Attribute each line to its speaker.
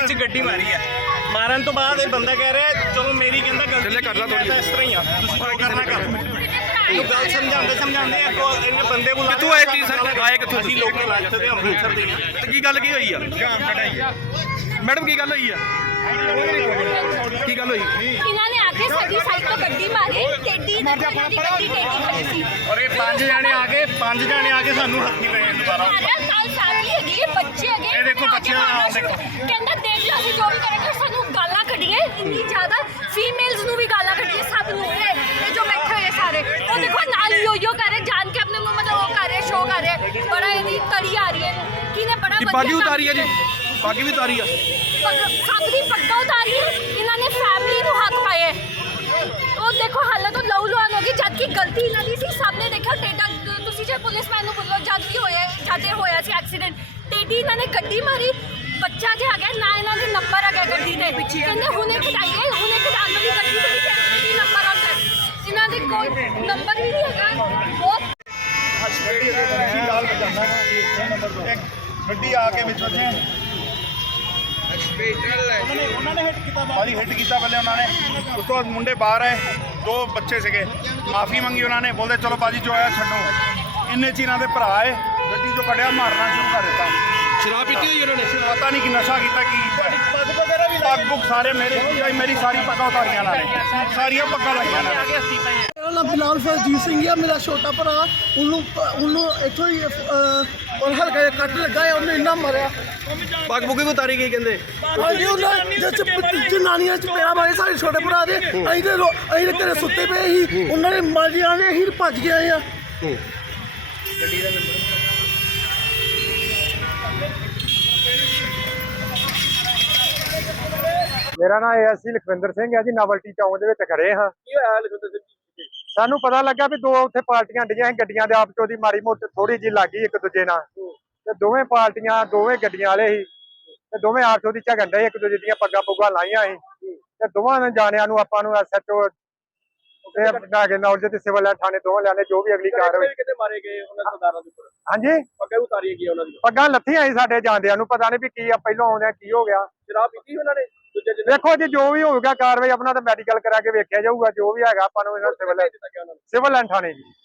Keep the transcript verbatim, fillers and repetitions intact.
Speaker 1: ਵਿੱਚ ਗੱਡੀ ਮਾਰੀ ਹੈ। ਮਾਰਨ ਤੋਂ ਬਾਅਦ ਇਹ ਬੰਦਾ ਕਹਿ ਰਿਹਾ ਚਲੋ ਮੇਰੀ ਕਹਿੰਦਾ ਗਲਤੀ ਕਰ ਲਾ ਥੋੜੀ, ਇਸ ਤਰ੍ਹਾਂ ਹੀ ਆ, ਤੁਸੀਂ ਜੋ ਕਰਨਾ ਕਰ। ਇਹ ਗੱਲ ਸਮਝਾਉਂਦੇ ਸਮਝਾਉਂਦੇ ਅੱਗੋਂ ਇਹਨੇ ਬੰਦੇ ਬੁਲਾ
Speaker 2: ਕਿੱਥੋਂ ਆਏ ਤੀ ਸਰ? ਆਏ ਕਿੱਥੋਂ?
Speaker 1: ਅਸੀਂ ਲੋਕਲ ਆਏ ਤੇ ਅੰਮ੍ਰਿਤਸਰ ਦੇ ਆ।
Speaker 2: ਤੇ ਕੀ ਗੱਲ ਕੀ ਹੋਈ ਆ ਮੈਡਮ? ਕੀ ਗੱਲ ਹੋਈ ਆ? ਕੀ ਗੱਲ ਹੋਈ?
Speaker 3: ਇਹਨਾਂ ਨੇ ਆ ਕੇ ਸਾਡੀ ਸਾਈਡ ਤੋਂ ਗੱਡੀ ਮਾਰੀ, ਟੇਡੀ ਇਹਨਾਂ ਦੀ ਗੱਡੀ ਟੇਡੀ ਖੜੀ ਸੀ।
Speaker 1: ਔਰ ਇਹ ਪੰਜ ਜਾਣੇ ਆ ਕੇ ਪੰਜ ਜਾਣੇ ਆ ਕੇ ਸਾਨੂੰ ਹੱਥੀ ਪਏ ਦੁਬਾਰਾ।
Speaker 3: ਅਰੇ ਨਾਲ ਫੈਮਿਲੀ ਹੈਗੀ ਹੈ, ਬੱਚੇ ਹੈਗੇ।
Speaker 1: ਇਹ ਦੇਖੋ ਬੱਚੇ ਆ, ਦੇਖੋ
Speaker 3: ਕਹਿੰਦਾ ਦੇਖ ਲਓ ਅਸੀਂ ਜੋ ਵੀ ਕਰਾਂਗੇ, ਸਾਨੂੰ ਗਾਲਾਂ ਕੱਢੀਏ ਇੰਨੀ ਜ਼ਿਆਦਾ, ਫੀਮੇਲਸ ਨੂੰ ਵੀ ਗਾਲਾਂ ਕੱਢੀਏ, ਸਭ ਨੂੰ। ਇਹ ਜੋ ਬੈਠੇ ਹੋਏ ਸਾਰੇ ਉਹ ਦੇਖੋ ਨਾਲ ਯੋ ਯੋ ਕਰ ਰਹੇ, ਜਾਣ ਕੇ ਆਪਣੇ ਮੂੰਹ ਮਤਲਬ ਉਹ ਕਰ ਰਹੇ, ਸ਼ੋਅ ਕਰ ਰਹੇ। ਬੜਾ ਇਹਦੀ ਤੜੀ ਆ ਰਹੀ ਹੈ ਇਹਨੂੰ। ਕਿਹਨੇ ਬੜਾ ਵਧੀਆ
Speaker 2: ਬਾਗੀ ਉਤਾਰੀ ਆ ਜੀ, ਬਾਗੀ ਵੀ ਉਤਾਰੀ ਆ,
Speaker 3: ਸਭ ਦੀ ਪੱਗਾਂ ਉਤਾਰੀ। ਇਹਨਾਂ ਨੇ ਫੈਮਿਲੀ ਨੂੰ ਹੱਥ ਪਾਏ। ਉਹ ਦੇਖੋ ਹਾਲਤ ਉਹ ਲਹੂ ਲੁਹਾਨ ਹੋ ਗਈ, ਜਦ ਕਿ ਗਲਤੀ ਇਹਨਾਂ ਦੀ ਸੀ। ਸਭ ਨੇ ਦੇਖਿਆ ਟੇਡਾ, ਤੁਸੀਂ ਜੇ ਪੁਲਿਸਮੈਨ ਨੂੰ ਬੋਲੋ ਜਦ ਕੀ ਹੋਇਆ, ਜਦ ਇਹ ਹੋਇਆ ਸੀ ਐਕਸੀਡੈਂਟ, ਟੇਡੀ ਇਹਨਾਂ ਨੇ ਗੱਡੀ ਮਾਰੀ। ਬੱਚਾ ਜੇ ਆ ਗਿਆ ਨਾ, ਇਹਨਾਂ ਦੇ ਨੰਬਰ ਆ ਗਿਆ ਗੱਡੀ ਦੇ ਪਿੱਛੇ, ਕਹਿੰਦੇ ਹੁਣੇ ਕਢਾਈਏ, ਹੁਣੇ ਕਢਾ ਲਓ। ਗੱਡੀ ਦੇ ਵਿੱਚ ਨੰਬਰ ਆਉਂਦਾ, ਇਹਨਾਂ ਦੇ ਕੋਈ ਨੰਬਰ ਵੀ ਨਹੀਂ ਹੈਗਾ। ਬਹੁਤ
Speaker 4: ਗੱਡੀ ਆ ਕੇ ਵਿੱਚ ਵੱਜੇ, ਉਹਨਾਂ ਨੇ ਹਿੱਟ ਕੀਤਾ, ਬਾਲੀ ਹਿੱਟ ਕੀਤਾ ਪਹਿਲੇ ਉਹਨਾਂ ਨੇ। ਉਸ ਤੋਂ ਬਾਅਦ ਮੁੰਡੇ ਬਾਹਰ ਆਏ, ਦੋ ਬੱਚੇ ਸੀਗੇ, ਮਾਫੀ ਮੰਗੀ ਉਹਨਾਂ ਨੇ, ਬੋਲਦੇ ਚਲੋ ਬਾਜੀ ਜੋ ਆਇਆ ਛੱਡੋ। ਇੰਨੇ ਚ ਇਹਨਾਂ ਦੇ ਭਰਾ ਆਏ, ਗੱਡੀ ਚੋਂ ਕੱਢਿਆ, ਮਾਰਨਾ ਸ਼ੁਰੂ ਕਰ ਦਿੱਤਾ।
Speaker 2: ਸ਼ਰਾਬ ਪੀਤੀ ਹੋਈ ਉਹਨਾਂ ਨੇ?
Speaker 4: ਪਤਾ ਨਹੀਂ ਕਿ ਨਸ਼ਾ ਕੀਤਾ ਕੀ ਪੱਗ ਪੁੱਗ ਸਾਰੇ ਮੇਰੇ ਮੇਰੀ ਸਾਰੀ ਪੱਗਾਂ ਉਤਾਰੀਆਂ ਨਾਲ, ਸਾਰੀਆਂ ਪੱਗਾਂ ਲਾਈਆਂ ਨਾਲ।
Speaker 5: ਮੇਰਾ ਨਾਮ ਬਿਲਾਲ ਫਰਜੀਤ ਸਿੰਘ ਆ, ਮੇਰਾ ਛੋਟਾ ਭਰਾ, ਉਹਨੂੰ ਉਹਨੂੰ ਇੱਥੋਂ ਹੀ ਔਰ ਹਲਕਾ ਜਿਹਾ ਕੱਟ ਲੱਗਾ ਹੈ, ਉਹਨੇ ਇੰਨਾ ਮਾਰਿਆ।
Speaker 2: ਪੱਗ ਪੁੱਗ ਵੀ ਉਤਾਰੀ ਗਈ ਕਹਿੰਦੇ?
Speaker 5: ਹਾਂਜੀ, ਉਹਨਾਂ ਜਨਾਨੀਆਂ ਚ ਪਿਆ ਮਾਰੇ ਸਾਡੇ ਛੋਟੇ ਭਰਾ ਦੇ। ਅਸੀਂ ਤੇ ਅਸੀਂ ਤੇ ਘਰੇ ਸੁੱਤੇ ਪਏ ਸੀ, ਉਹਨਾਂ ਨੇ ਮਾਰੀਆਂ ਨੇ, ਅਸੀਂ ਭੱਜ ਗਏ ਆ।
Speaker 6: ਮੇਰਾ ਨਾਮ ਏਐਸਸੀ ਲਖਵਿੰਦਰ ਸਿੰਘ ਹੈ ਜੀ, ਨਵਲਟੀ ਚੌਂਕ ਦੇ ਵਿੱਚ ਖੜੇ ਹਾਂ।
Speaker 2: ਕੀ ਹੋਇਆ ਲਖਵਿੰਦਰ ਸਿੰਘ ਜੀ?
Speaker 6: ਸਾਨੂੰ ਪਤਾ ਲੱਗਾ ਵੀ ਦੋ ਉੱਥੇ ਪਾਰਟੀਆਂ ਡੀਆਂ ਸੀ, ਗੱਡੀਆਂ ਦੇ ਆਪਸ ਦੀ ਮਾੜੀ ਮੋਟੀ ਥੋੜੀ ਜਿਹੀ ਲੱਗੀ ਇੱਕ ਦੂਜੇ ਨਾਲ, ਤੇ ਦੋਵੇਂ ਪਾਰਟੀਆਂ ਦੋਵੇਂ ਗੱਡੀਆਂ ਵਾਲੇ ਸੀ, ਤੇ ਦੋਵੇਂ ਆਪਸ ਦੀ ਝਗੜਨ ਡਏ, ਇੱਕ ਦੂਜੇ ਦੀਆਂ ਪੱਗਾਂ ਪੁੱਗਾਂ ਲਾਈਆਂ ਸੀ। ਤੇ ਦੋਵਾਂ ਜਾਣਿਆਂ ਨੂੰ ਆਪਾਂ ਨੂੰ ਐਸਐਚਓ ਤੇ ਨੌਲੇਜ ਤੇ ਸਿਵਲ ਥਾਣੇ ਦੋਵਾਂ ਲਿਆਣੇ, ਜੋ ਵੀ ਅਗਲੀ ਕਾਰਵਾਈ।
Speaker 2: ਕਿਤੇ ਮਾਰੇ ਗਏ ਉਹਨਾਂ ਸਰਦਾਰਾਂ ਦੇ ਉੱਪਰ?
Speaker 6: ਹਾਂਜੀ,
Speaker 2: ਪੱਗਾਂ ਉਤਾਰੀ ਗਈ ਉਹਨਾਂ ਦੀ?
Speaker 6: ਪੱਗਾਂ ਲੱਥੀਆਂ ਸੀ ਸਾਡੇ ਜਾਂਦਿਆਂ ਨੂੰ, ਪਤਾ ਨਹੀਂ ਵੀ ਕੀ ਆ, ਪਹਿਲੋਂ ਆਉਂਦਿਆਂ ਕੀ ਹੋ ਗਿਆ।
Speaker 2: ਸ਼ਰਾਬ ਪੀਤੀ ਉਹਨਾਂ ਨੇ?
Speaker 6: ਦੇਖੋ ਜੀ ਜੋ ਵੀ ਹੋਊਗਾ ਕਾਰਵਾਈ ਆਪਣਾ ਤਾਂ ਮੈਡੀਕਲ ਕਰਾ ਕੇ ਵੇਖਿਆ ਜਾਊਗਾ, ਜੋ ਵੀ ਹੈਗਾ ਆਪਾਂ ਨੂੰ ਇਹਨਾਂ ਸਿਵਲ ਸਿਵਲ ਥਾਣੇ ਜੀ।